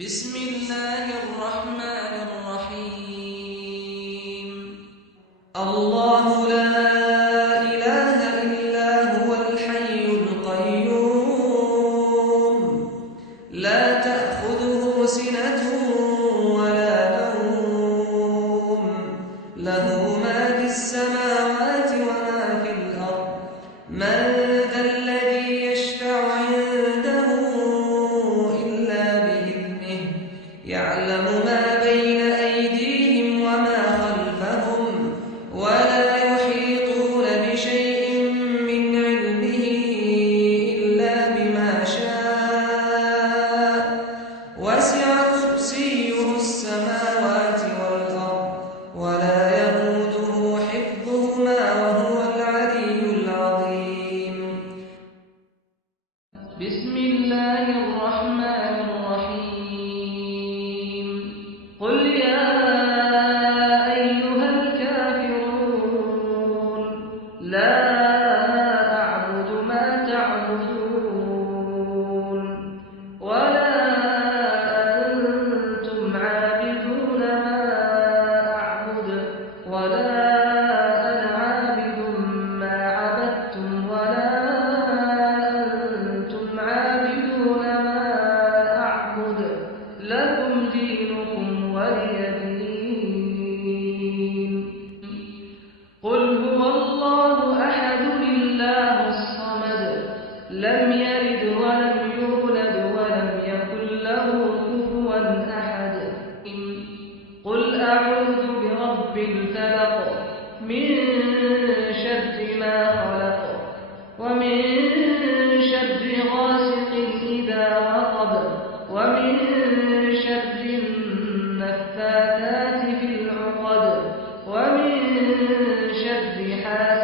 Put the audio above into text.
بسم الله الرحمن الرحيم. الله لا إله إلا هو الحي القيوم لا تأخذه سنة ولا نوم له ما في السماوات وما في الأرض من ذا الذي يشفع عنده إلا بإذنه يعلم ما بين أيديهم وما خلفهم ولا يحيطون بشيء من علمه إلا بما شاء وسع كرسيه السماوات والأرض ولا يئوده حفظهما وهو العلي العظيم. بسم الله الرحمن الرحيم. قل يا أيها الكافرون لا أعبد ما تعبدون ولا أنتم عابدون ما أعبد ولا أنا عابد ما عبدتم ولا أنتم عابدون ما أعبد لكم دينكم ولي دين. قل هو الله أحد الله الصمد لم يلد ولم يولد ولم يكن له كفوا أحد. قل أعوذ برب الفلق من شر ما خلق ومن شر غاسق إذا وقب ومن شر النفاثات في العقد ومن شر حاسد